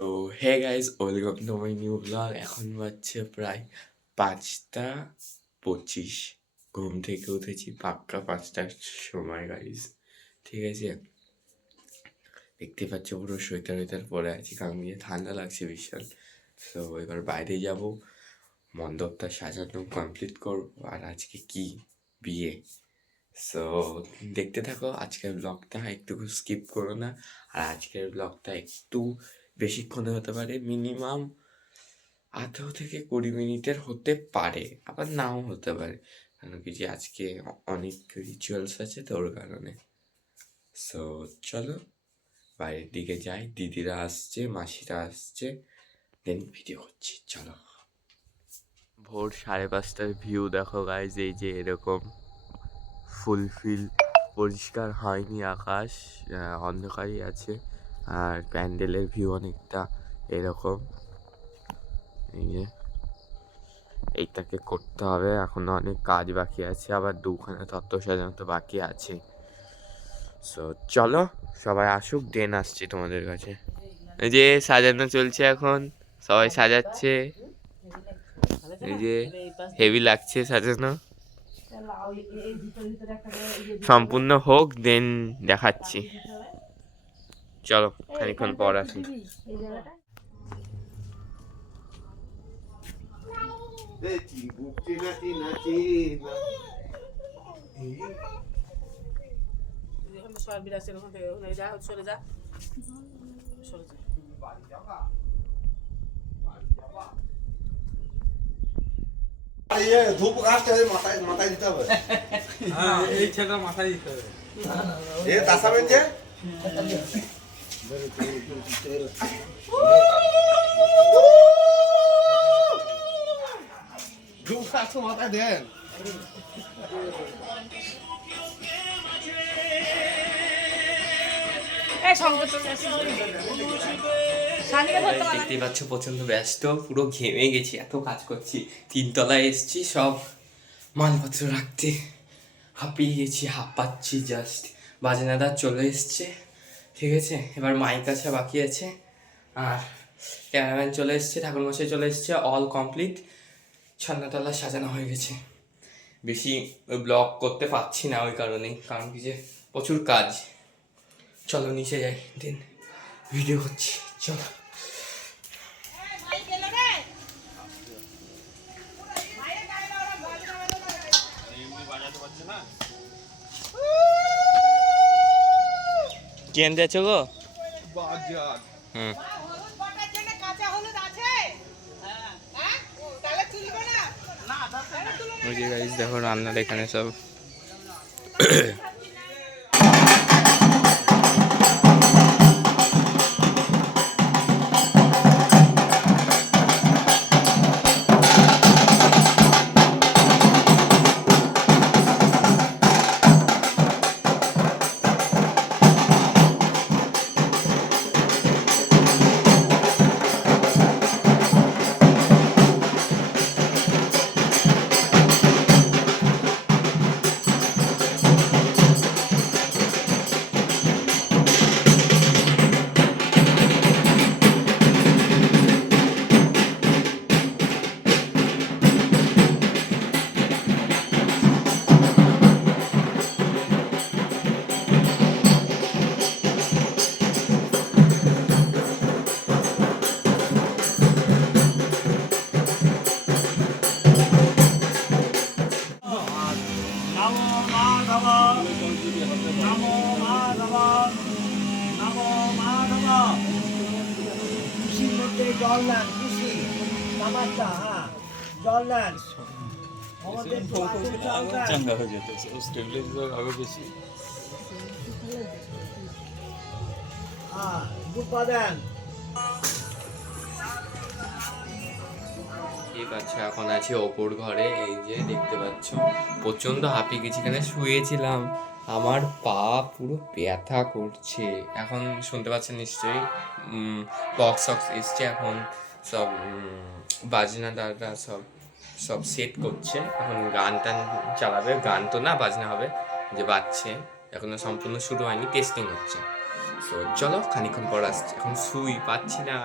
তো hey guys, welcome to my new vlog. এখন বাজছে প্রায় 5টা 25। ঘুম থেকে উঠেছি পাক্কা 5টার সময় গাইজ। ঠিক আছে, দেখতে পাচ্ছ পুরো সোয়েটার ওয়েটার পরে আছি কারণ গিয়ে ঠান্ডা লাগছে বিশাল। তো এবার বাইরে যাব, মণ্ডপটা সাজানো কমপ্লিট করবো। আর আজকে কি বিয়ে। সো দেখতে থাকো আজকের ব্লগটা, একটু স্কিপ করো না। আর আজকের ব্লগটা একটু বেশিক্ষণে হতে পারে, মিনিমাম 18 থেকে 20 মিনিটের হতে পারে, আবার নাও হতে পারে, কারণ কি যে আজকে অনেক রিচুয়ালস আছে তো ওর কারণে। সো চলো বাইরের দিকে যাই, দিদিরা আসছে, মাসিরা আসছে, দেন ভিডিও করছি। চলো, ভোর 5:30টার ভিউ দেখো গাইজ। এই যে এরকম ফুলফিল, পরিষ্কার হয়নি আকাশ, অন্ধকারই আছে। আর প্যান্ডেলের ভিউ অনেকটা এরকম। এই যে এইটাকে করতে হবে, এখনো অনেক কাজ বাকি আছে, আবার 2খানা তত্ত্ব সাজানো তো বাকি আছে। সো চলো সবাই আসুক, দেন আসছি তোমাদের কাছে। এই যে সাজানো চলছে এখন, সবাই সাজাচ্ছে। এই যে হেভি লাগছে সাজানো, সম্পূর্ণ হোক দেন দেখাচ্ছি। চলো খানিক্ষণ পর আসি। ধূপ গাছটা মাথায় মাথায় দিতে হবে। এই ছেলেটা মাথায় দিতে হবে। এ তাসাবেন যে ধূপ গাছটা মাথায় দেন। দেখতেই পাচ্ছ প্রচন্ড ব্যস্ত, পুরো ঘেমে গেছি, এত কাজ করছি। 3তলায় এসছি সব মালপত্র রাখতে, হাঁপিয়ে গেছি, হাঁপাচ্ছি জাস্ট। বাজনাদার চলে এসছে, ঠিক আছে। এবার মাইক আছে বাকি আছে, আর ক্যামেরাম্যান চলে এসছে, ঠাকুরমশাই চলে এসছে, অল কমপ্লিট। ছান্নাতলা সাজানো হয়ে গেছে। বেশি ব্লগ করতে পারছি না ওই কারণেই, কারণ কি যে প্রচুর কাজ। চলো নিচে যাই, দিন ভিডিও করছি, চলো। কি আনতে যাচ্ছ গো? বাজার। হুম, ওই যে গাইস দেখো রান্নার এখানে সব। নমো মাধব নমো মাধব নমো মাধব। খুশির মধ্যে জল নেন, খুশি তামাকটা, হ্যাঁ জল নেন। আমাদের চাঙ্গা হয়ে যেত, স্টেবিলাইজার আগে বেশি। হ্যাঁ দুপা দেন। ঠিক আছে, এখন আছি ওপর ঘরে। এই যে দেখতে পাচ্ছ প্রচন্ড হাঁপিয়ে গেছি, এখানে শুয়েছিলাম, আমার পা পুরো ব্যথা করছে। এখন শুনতে পাচ্ছেন নিশ্চয়ই, বক্স এসছে, এখন সব বাজনাদাররা সব সব সেট করছে। এখন গান টান চালাবে, গান তো না বাজনা হবে, যে বাজছে, এখনো সম্পূর্ণ শুরু হয়নি, টেস্টিং হচ্ছে। সো চলো খানিক্ষণ পর আসছি, এখন শুই পাচ্ছি না।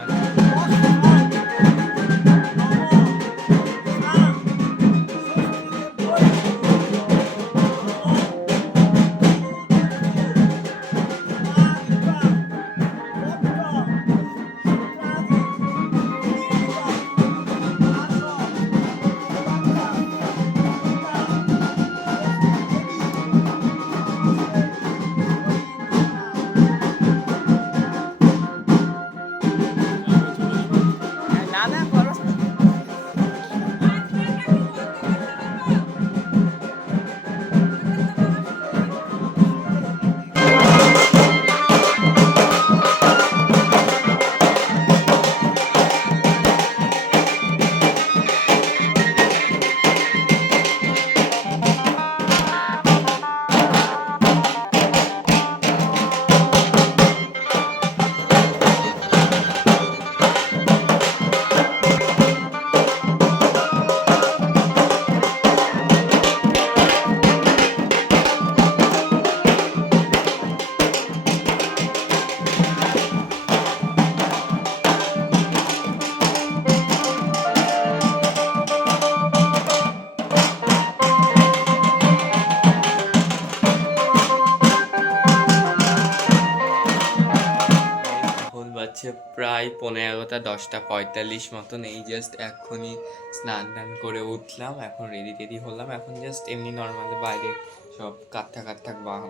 এখন বাজছে প্রায় 11:30, 10:45 মতন। এই জাস্ট এক্ষুনি স্নান টান করে উঠলাম, এখন রেডি টেডি হলাম। এখন জাস্ট এমনি নর্মাল বাইরে সব কাঠা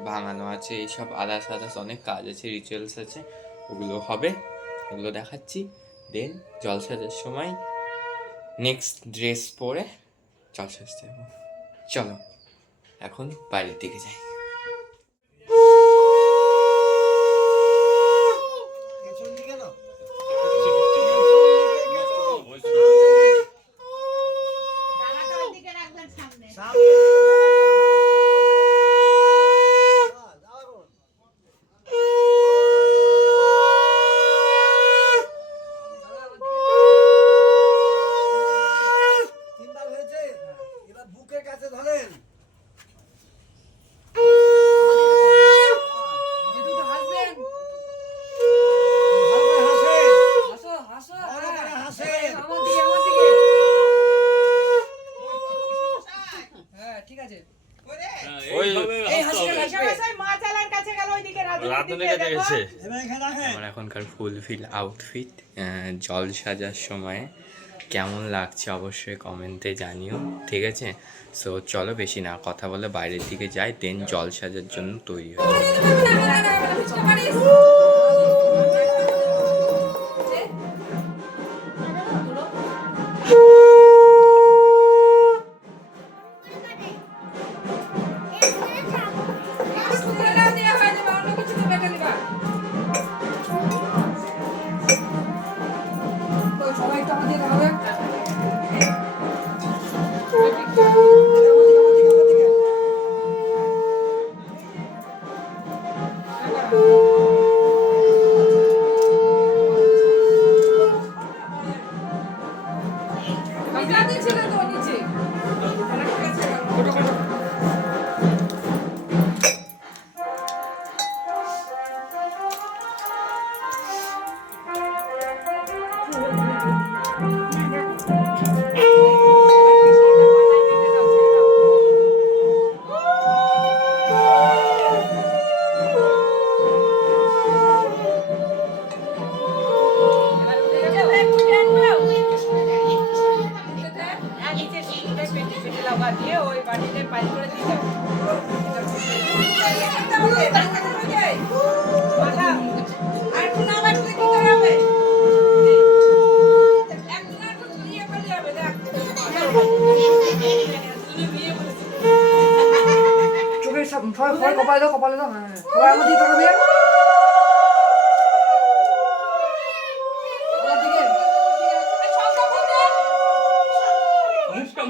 ভাঙানো আছে, এইসব আদার্স অনেক কাজ আছে, রিচুয়ালস আছে, ওগুলো হবে, ওগুলো দেখাচ্ছি। দেন জল সাজার সময় নেক্সট ড্রেস পরে জল সাজতে যাবো। চলো এখন বাইরের দিকে যাই। আমার এখনকার ফুলফিল আউটফিট। জল সাজার সময় কেমন লাগছে অবশ্যই কমেন্টে জানিও, ঠিক আছে? সো চলো বেশি না কথা বলে বাইরের দিকে যাই, দেন জল সাজার জন্য তৈরি হই। সবাই কপালে দাও, কপালে দাও। হ্যাঁ, সবাই আমার দিকে তাকাবে।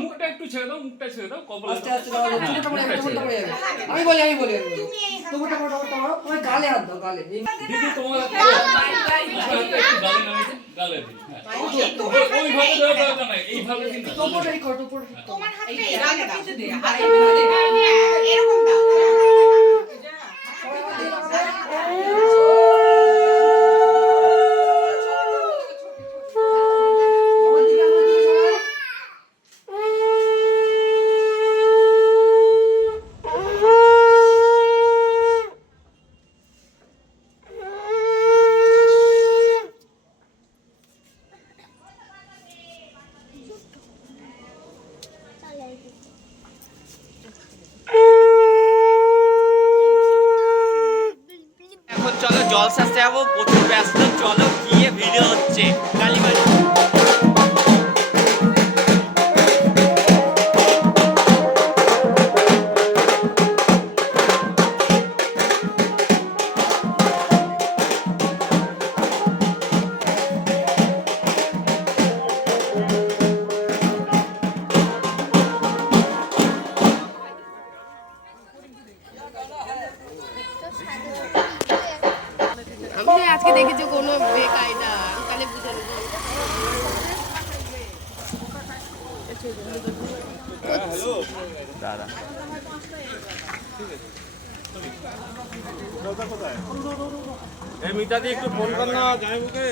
মুখটা একটু ছেড়ে দাও, মুখটা ছেড়ে দাও, কপালে আস্তে আস্তে দাও, মুখটা পড়ে যাবে, মুখটা পড়ে যাবে। আমি বলি তোমারটা করো, তোমার গালে হাত দাও, গালে। দিদি তোমার একটু গালে নামিয়ে গালে দিই। ওইভাবে দেওয়া দরকার নাই, এইভাবে কিন্তু টোপরটাই কর, টোপর। তোমার হাতে গালে পিছে দে, এরকম দাও। সবাই আমার দিকে তাকাবে। যাবো, প্রচুর ব্যস্ত। চলো গিয়ে ভিডিও হচ্ছে কালীবাড়ি। আমি আজকে দেখেছি কোনো বেকায়দা কালে বুঝে নেবো। দাদা এই মিটা দিয়ে একটু ফোন কর না জামাইবুকে।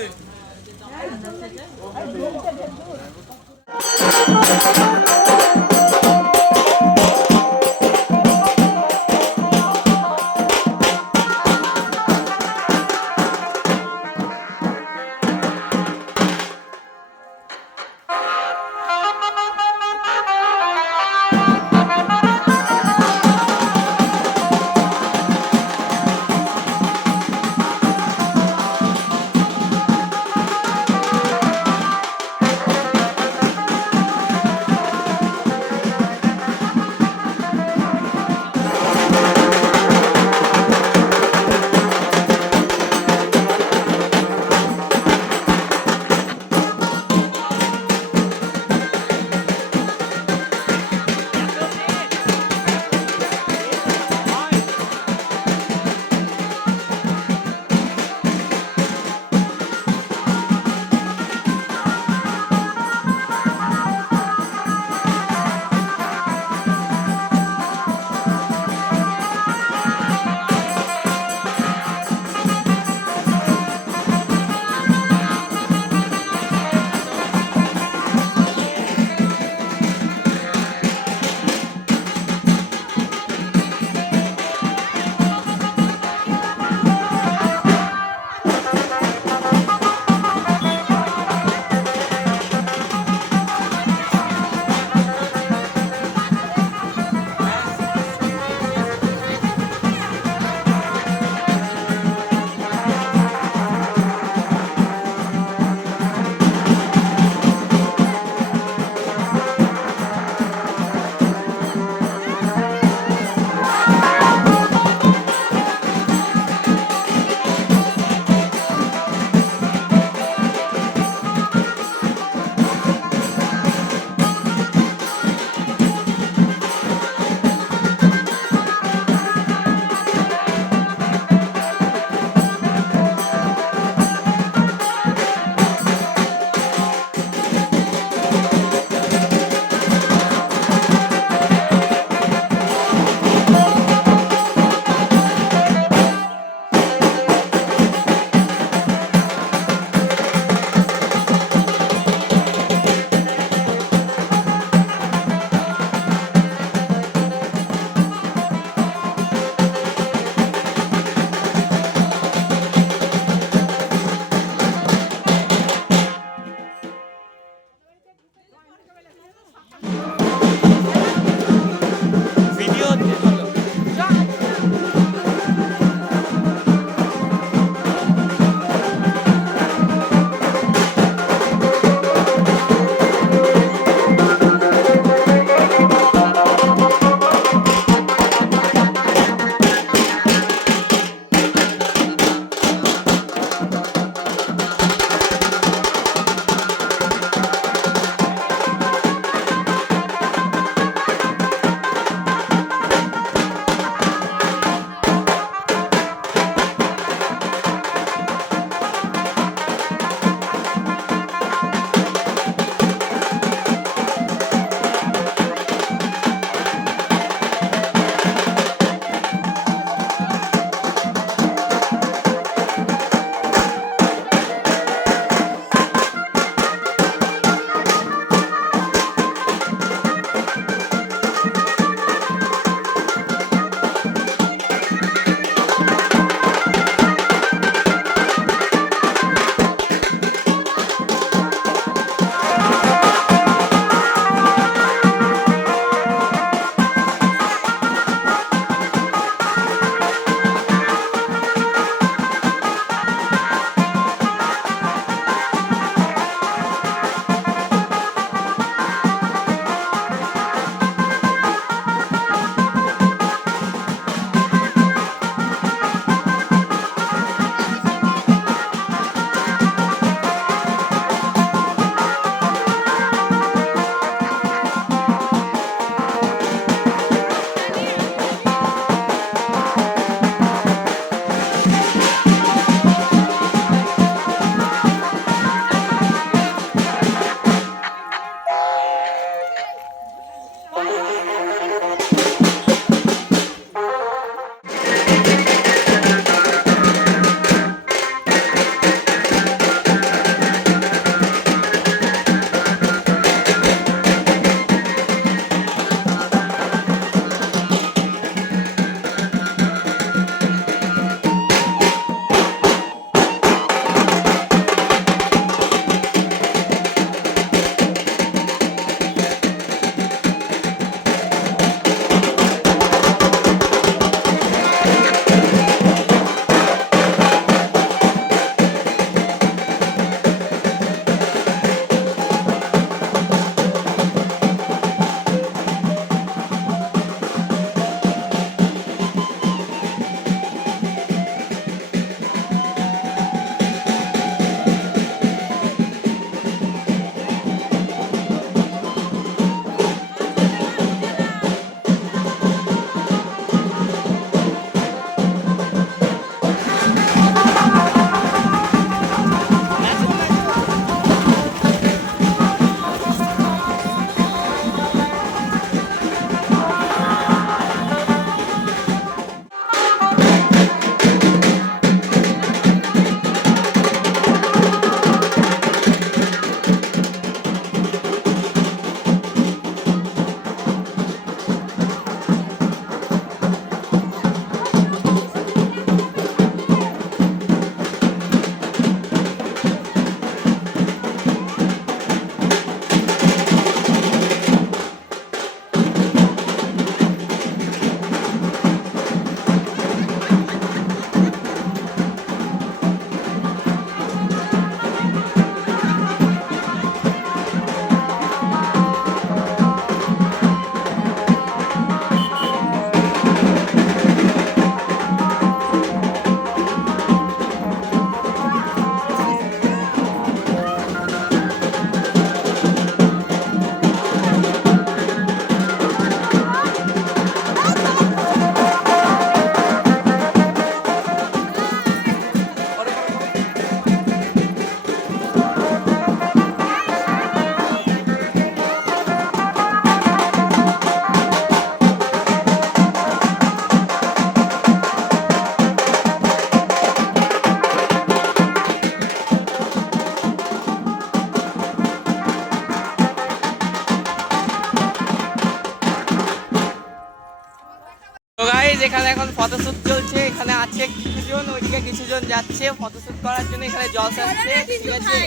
এখানে এখন ফটোশুট চলছে, এখানে আছে কিছুজন, ওইদিকে কিছুজন যাচ্ছে ফটোশুট করার জন্য। এখানে জল সাজছে, ঠিক আছে,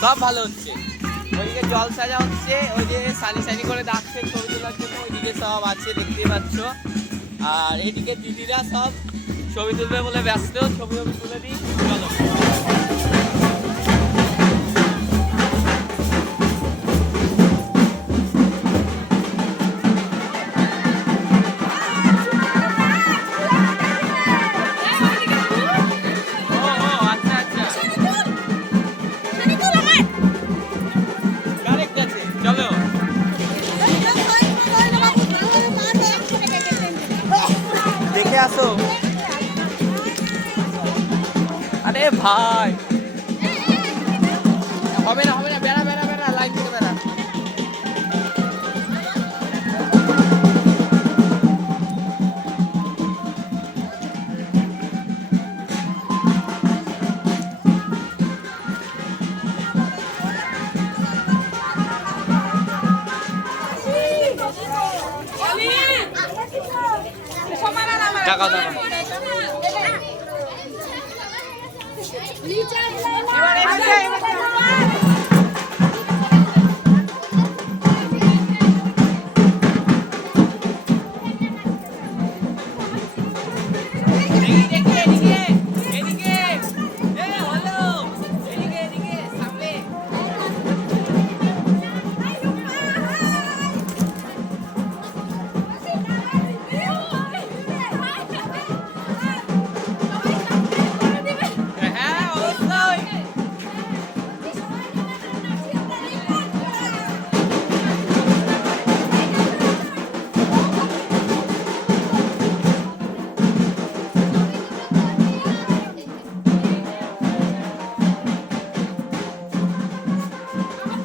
সব ভালো হচ্ছে। ওইদিকে জল সাজা হচ্ছে, ওই যে সানি সানি করে ডাকছে ছবি তোলার জন্য, ওইদিকে সব আছে দেখতে পাচ্ছ। আর এইদিকে দিদিরা সব ছবি তুলবে বলে ব্যস্ত, ছবি তুলে দিই, চলো। দেখে আসো। আরে ভাই হবে না হবে না, বেড়া বেড়া বেড়া, লাইন থেকে বেড়া। টাকা টাকা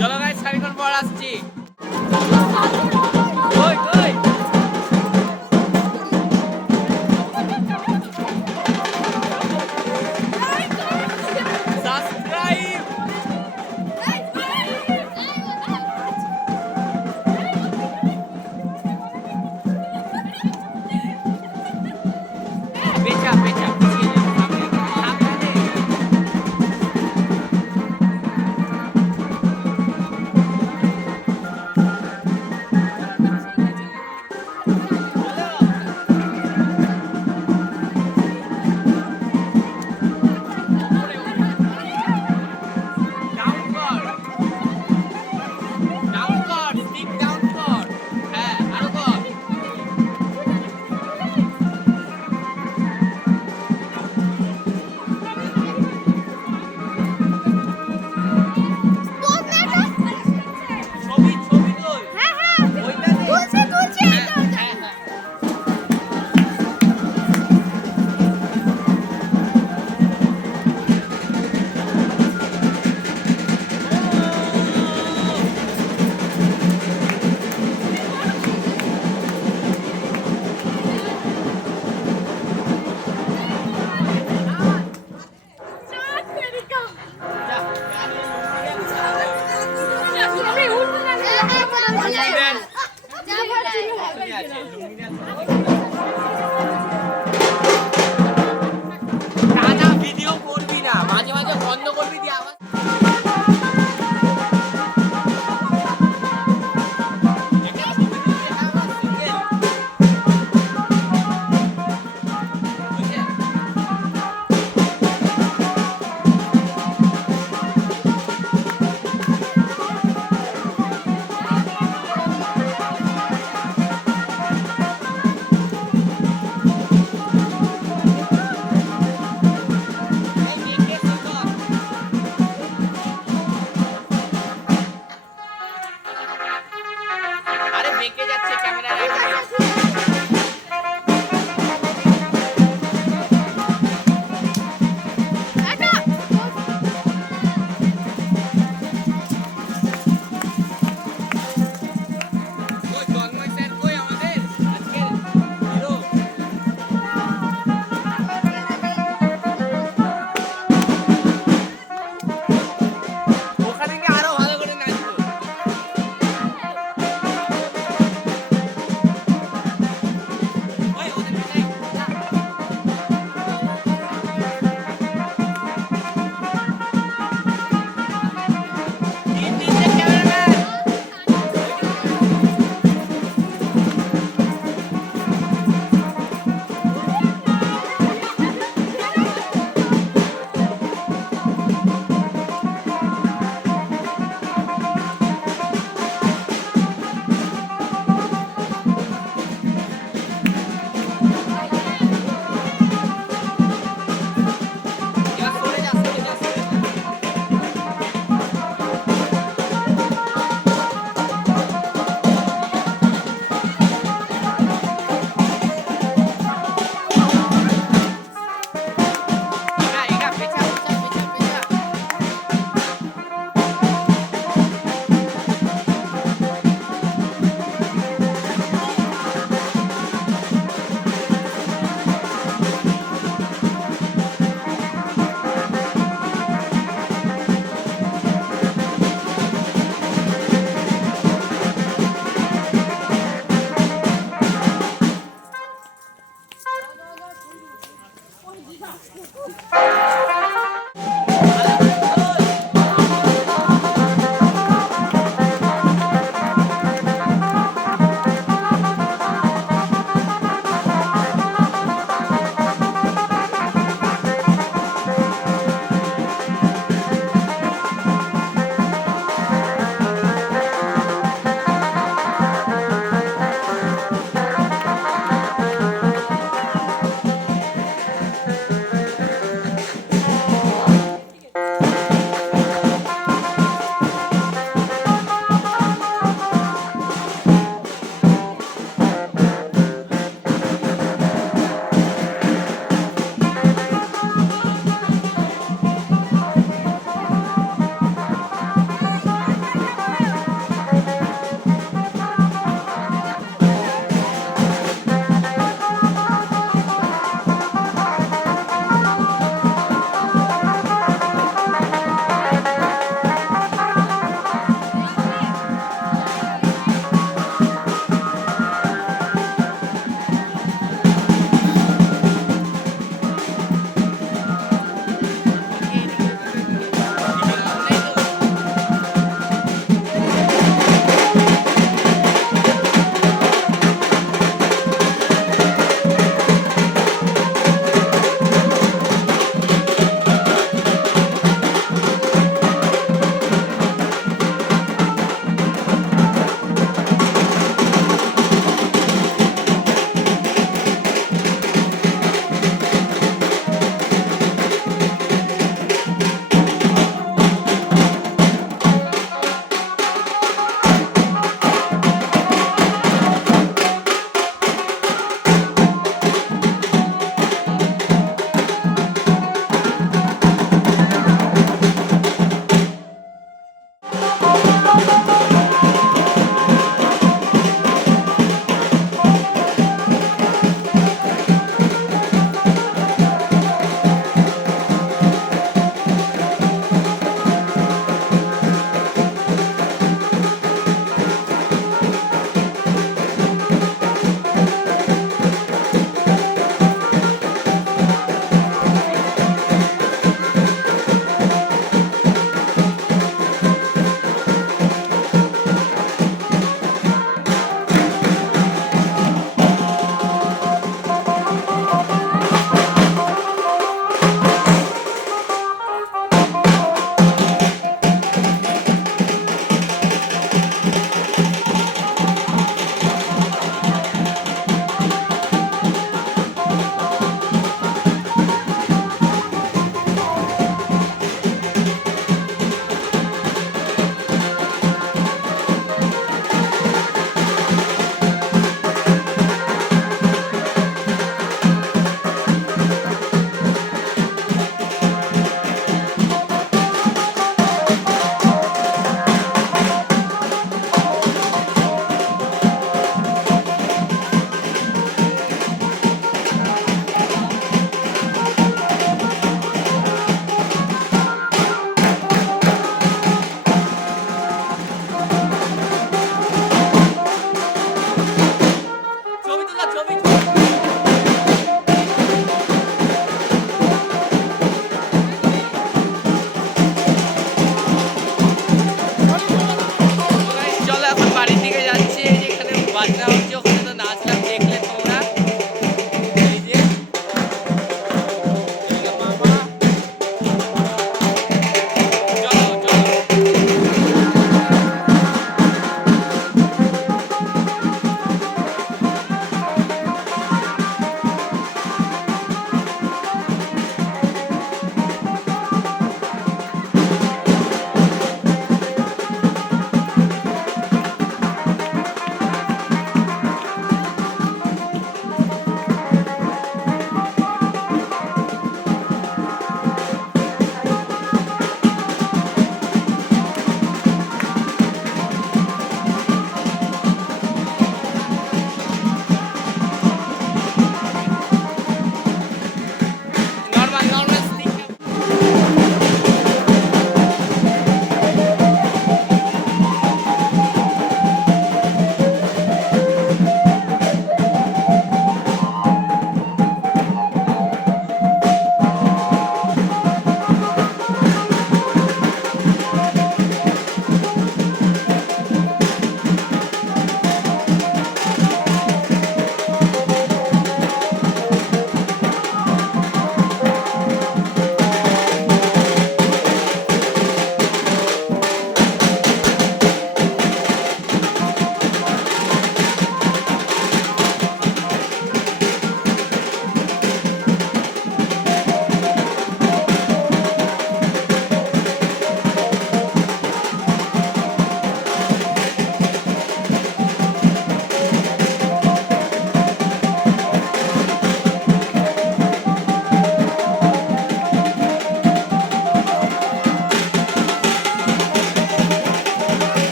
চলো গাইস, খানিক্ষণ পর আসছি। কই কই সাবস্ক্রাইব। পেঁচা পেঁচা টানা ভিডিও করবি না, মাঝে মাঝে বন্ধ করবি দিয়ে আবার।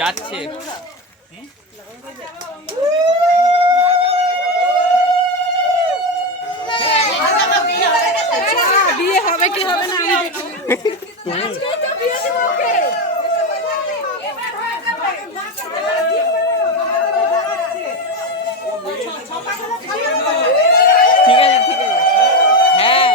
যাচ্ছে। বিয়ে হবে কি হবে না ঠিক আছে ঠিক আছে, হ্যাঁ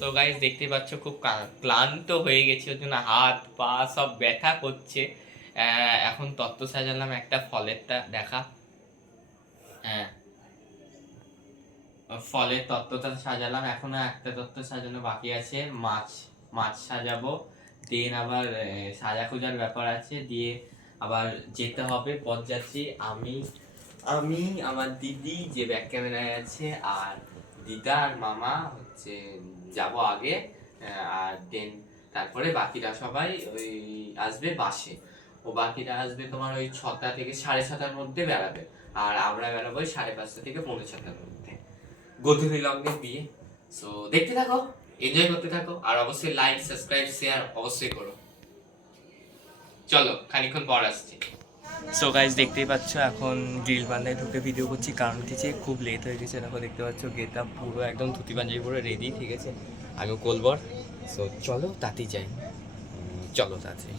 তো গাইস দেখতে পাচ্ছ খুব ক্লান্ত হয়ে গেছে, ওর জন্য হাত পা সব ব্যথা করছে। এখন তত্ত্ব সাজালাম একটা ফলেরটা দেখা, হ্যাঁ ফলের তত্ত্বটা সাজালাম, এখনো একটা তত্ত্ব সাজানো বাকি আছে, মাছ সাজাবো, দেন আবার সাজা খোঁজার ব্যাপার আছে, দিয়ে আবার যেতে হবে পথযাত্রী আমি আমার দিদি যে ব্যাক ক্যামেরায় আছে, আর দিদা আর মামা হচ্ছে যাব আগে, আর দেন তারপরে বাকিরা সবাই ওই আসবে বাসে, ও বাকিরা আসবে তোমার ওই 6টা থেকে 6:30টার মধ্যে বেড়াবে, আর আমরা বেড়াবো 5:30 থেকে 6:45টার মধ্যে, গোধূলি লগ্নে বিয়ে। সো দেখতে থাকো, এনজয় করতে থাকো, আর অবশ্যই লাইক সাবস্ক্রাইব শেয়ার অবশ্যই করো। চলো খানিকক্ষণ পর আসছি। সো গাইজ দেখতেই পাচ্ছ এখন গ্রিল বান্ধায় ঢুকে ভিডিও করছি, কারণ কিছু খুব লেট হয়ে গেছে। দেখো দেখতে পাচ্ছ গেট আপ পুরো একদম ধুতি পাঞ্জাবি পুরো রেডি, ঠিক আছে, আমি কোলবর। সো চলো তাতেই যাই, চলো তাতে।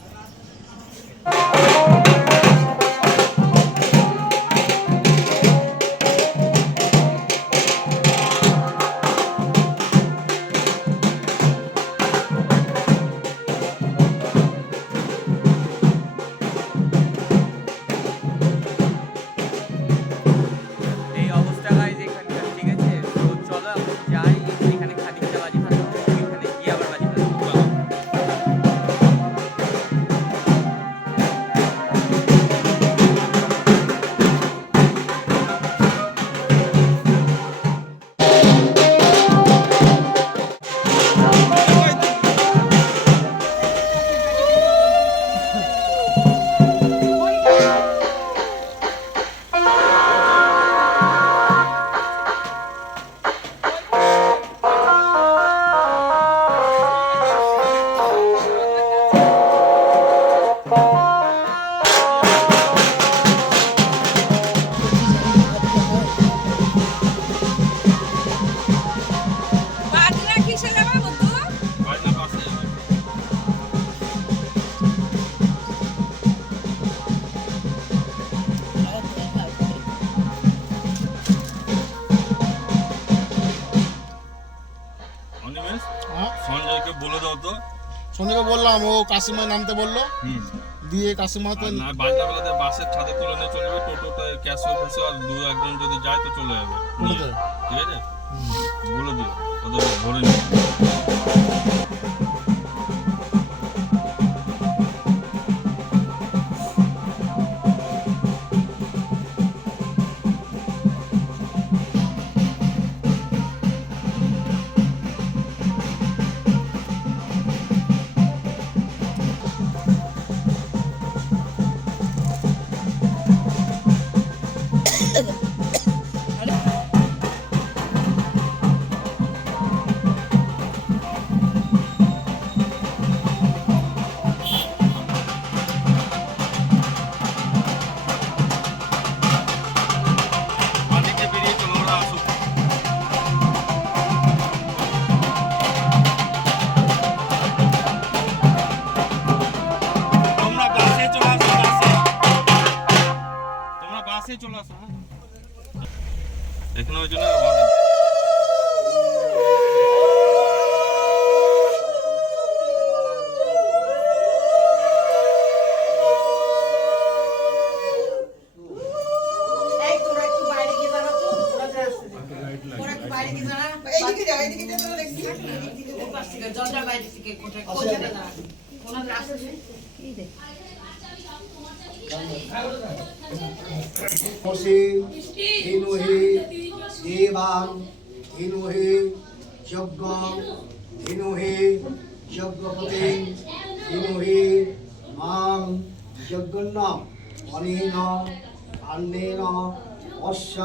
সঞ্জয়কে বলে দাও তো। সঞ্জয়কে বললাম, ও কাশিমা নামতে বললো, দিয়ে কাশিমা তো বাজনা বেলাতে বাসের ছাদে তুলে নিয়ে চলে যাবে, টোটোটা ক্যাশো ফ্যাশো আর 2-1 যদি যায় তো চলে যাবে, ঠিক আছে, বলে দিও ওদের ভরে নিও। এইদিকে যাও, এইদিকে যাও, তোমরা দেখি। জলটা বাইরে থেকে কোথায় কোথায় দাঁড়া। কোনা রাস্তা এই দেখ। বসে হিনুহি দেবাং হিনুহি যজ্ঞ হিনুহি যজ্ঞপতি হিনুহি মাং যজ্ঞন্ন অনেন অন্নেন অস্য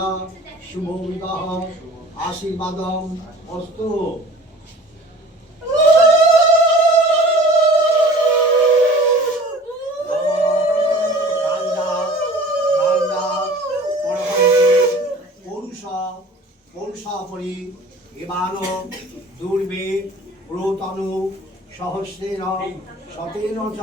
শুভবিবাহ আশীর্বাদম অস্তু। পৌষাপরি এবান দুর্বে পুরোতনু সহস্রেণ শতেন চ।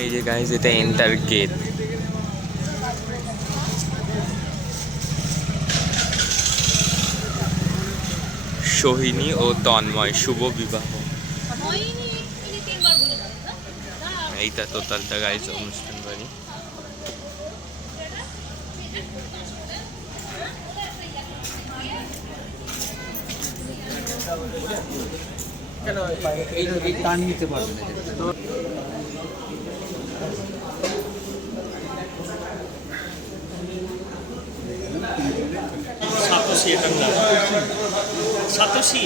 এই যে গাইজ এটা এন্টার গেট। সোহিনী ও তন্ময় শুভ বিবাহ। এইটা টোটালটা গাইজ অনুষ্ঠান বাড়ি। এই টান নিতে পারবে না। সাতোশি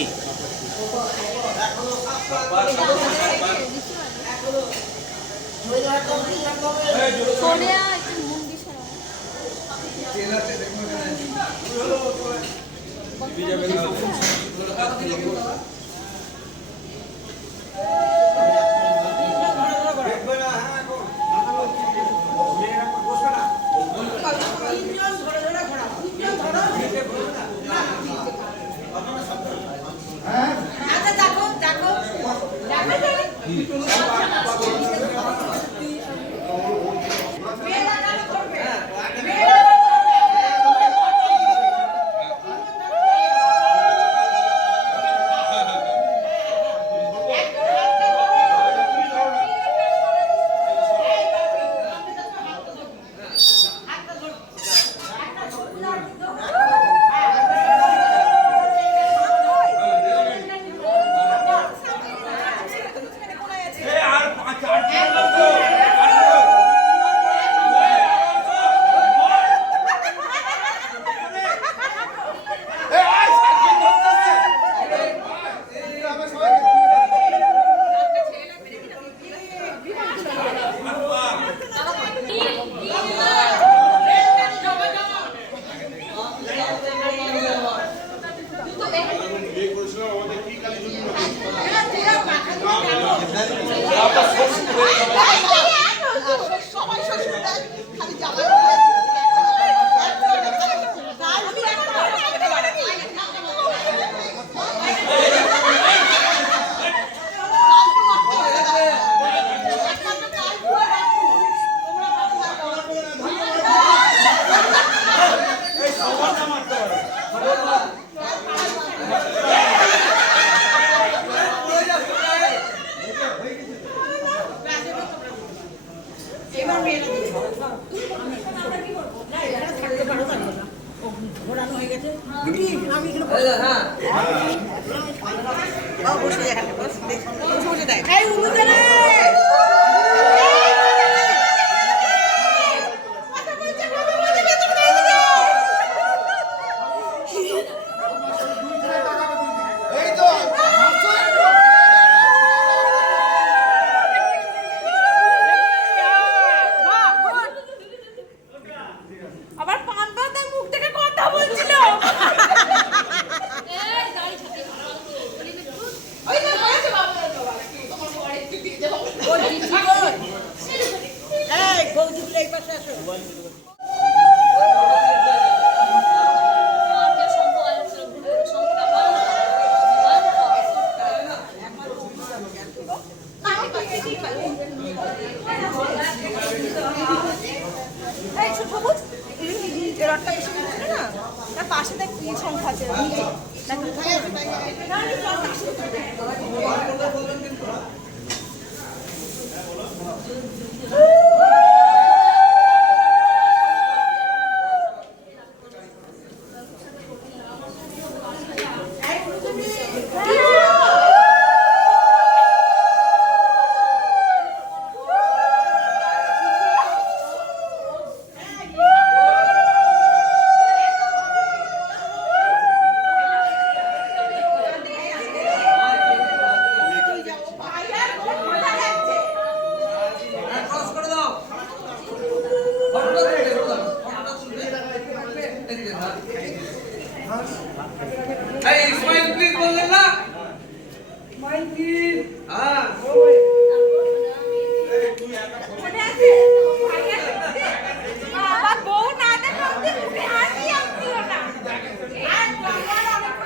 আমাদের কি কালী এই উলুদে রে আবার পান পাতার মুখ থেকে কথা বলছিল। এই বৌদিগুলো এই পাশে আসো এই ছোট সবুজ এই রডটা এসে গেছিল না, তার পাশে দেখ কি সংখ্যা আছে নিচে আমার বউ না দেখা মুখে হাসি আসছিল না। আর আমার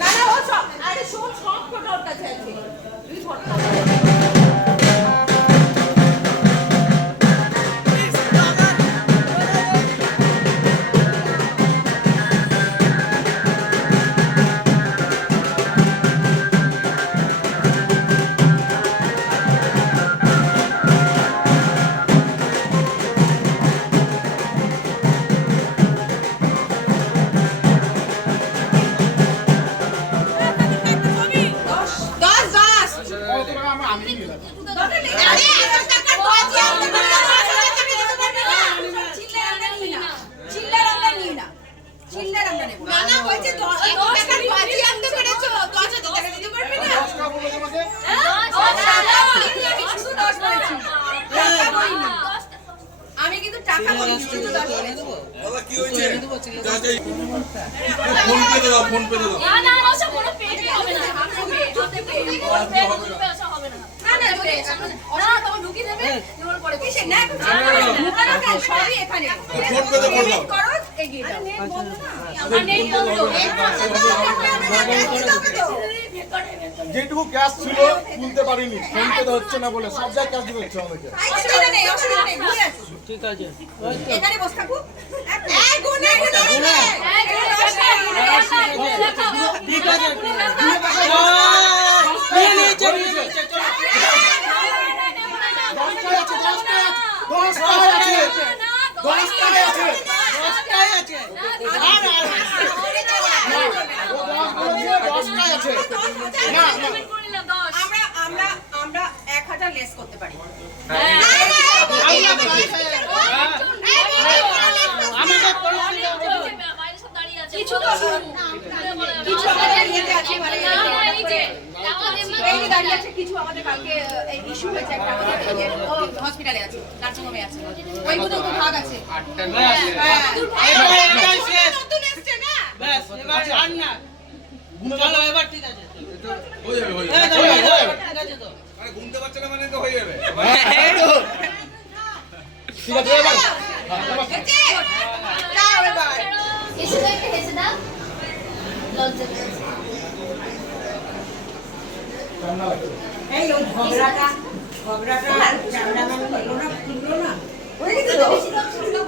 না না ও সব আরে সব ফটো ওর কাছে আছে তুই ফটো আমি কিন্তু টাকা বলিনি কিন্তু 10 দেবো দাদা কি হয়েছে ফোন পে দাও ফোন পে দাও না না ওসব কোনো পেটে হবে না হাতে পয়সা হবে না না না ওরা তোমার ঢুকি দেবে তোমার পরে কিসে না ঢুকানো কেন সবই এখানে ফোন পে দাও করো এগিয়ে যাও নেট বন্ধ না আমার নেট বন্ধ যেটুকু ক্যাশ ছিল তুলতে পারিনি, ফোন পে হচ্ছে না বলে সব জায়গায় ক্যাশ দিতে হচ্ছে আমাদেরকে। অসুবিধা নেই ঘুরে আসো ঠিক আছে এখানে বস থাকো এক গুনে গুনে ঠিক আছে নিয়ে নিয়েছে আমরা আমরা আমরা 1000 লেস করতে পারি কিছু তো কিছু আমাদের ইয়েতে আছে মানে এই যে দাঁড়িয়ে আছে কিছু আমাদের কালকে এই ইস্যু হয়েছে একটা আমাদের হসপিটালে আছে নার্সিং হোমে আছে ওইগুলো তো ভাগ আছে নতুন এসছে না ব্যাস এবার আর না চলো এবার ঠিক আছে হয়ে যাবে হয়ে ঠিক আছে তো আরে ঘুমতে পারছে না মানে তো হয়ে যাবে ঠিক আছে এবার যাও এবার এসে দাও, একটু হেসে দাও। লজ্জা পেয়েছে। এই ওই ঝগড়াটা ক্যামেরাম্যান হলো না খুললো না ওই তো বেশি দাও, বেশি দাও।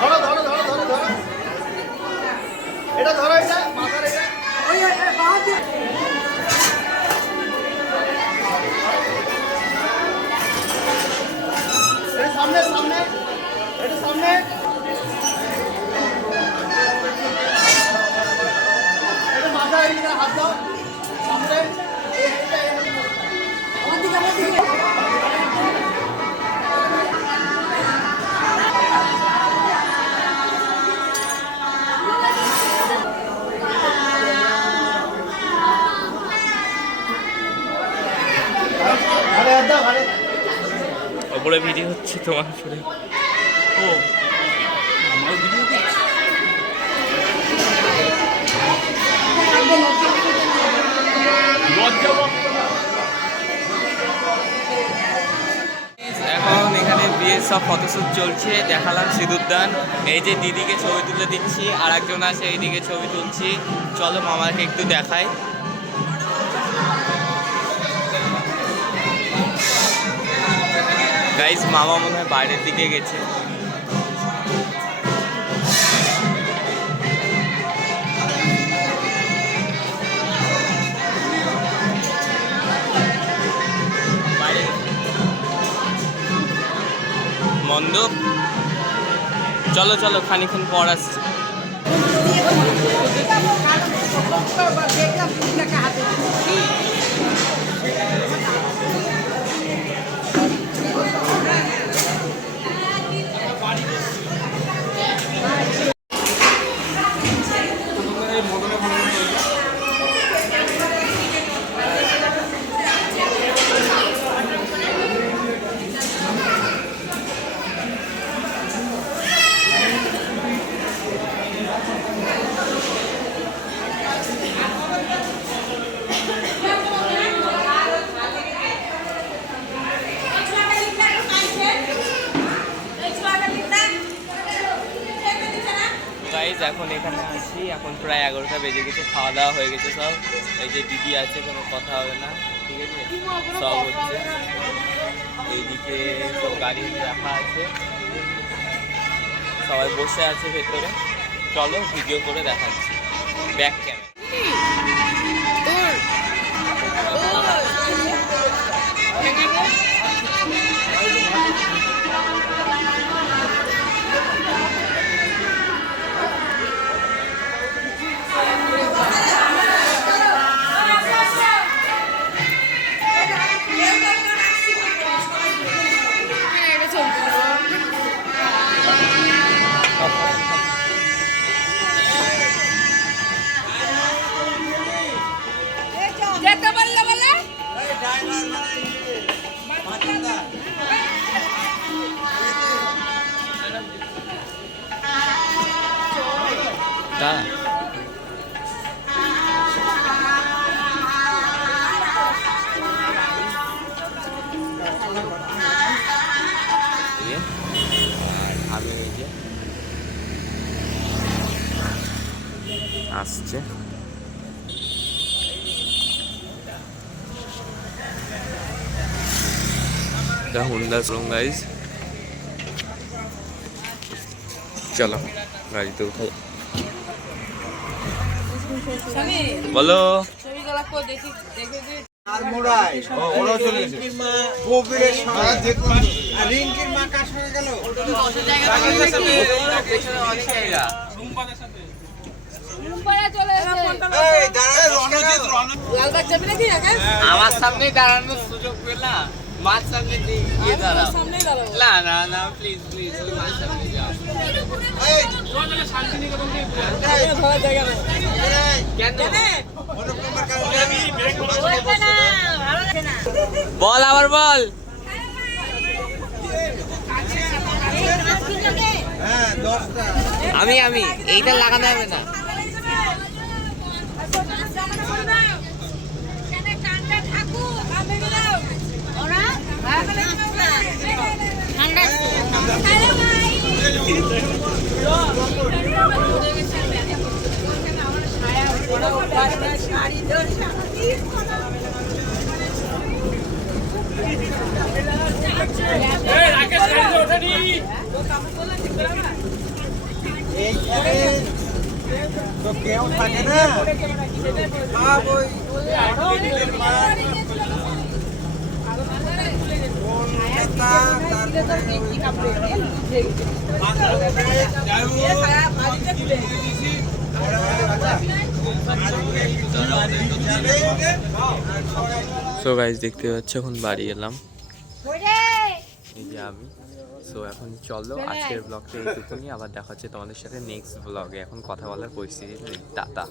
ধরো ধরো ধরো ধরো ধরো এটা ধরো এটা মাথার এটা ওই বাদ দিয়ে এটা সামনে সামনে এটা সামনে এটা মাথায় এটা হাত দাও সামনে আমার দিকে আরে হাত দাও আরে ওপরে ভিডিও হচ্ছে তোমার উপরে ও আমার ভিডিও করছি। লজ্জা পাবো না। এখন এখানে বিয়ের সব ফটোশ্যুট চলছে, দেখালাম সিঁদুরদান। এই যে দিদিকে ছবি তুলে দিচ্ছি, আর একজন আছে এইদিকে ছবি তুলছি। চলো মামাকে একটু দেখাই। গাইস মামা মনে হয় বাইরের দিকে গেছে। মণ্ডপ চলো চলো খানিক্ষণ পর আসছি। দেখলাম ফুলটাকে হাতে গাইজ এখন এখানে আছি, এখন প্রায় 11টা বেজে গেছে, খাওয়া দাওয়া হয়ে গেছে সব। এই যে দিদি আছে, কোনো কথা হবে না, ঠিক আছে, সব হচ্ছে। এইদিকে সব গাড়ি রাখা আছে, সবাই বসে আছে ভেতরে। চলো ভিডিও করে দেখাচ্ছি ব্যাক ক্যামেরা। দাঁড়া। এই যে, আর আমি এই যে আসছে। The Honda Song guys. চলো গাড়িতে উঠো। বলো আমার সামনে দাঁড়ানোর সুযোগ পেলা, মার সামনে গিয়ে দাঁড়াও। না না না, প্লিজ প্লিজ, ওই মার সামনে যাও। বল আবার বল। আমি এইটা লাগানো হবে না। তো কেউ থাকে না, সো গাইজ দেখতে পাচ্ছ এখন বাড়ি এলাম, এই যে আমি। সো এখন চলো আজকের ব্লগটা এইটুকুনি, আবার দেখা হচ্ছে তোমাদের সাথে নেক্সট ব্লগে। এখন কথা বলার পরিস্থিতি নেই। টাটা।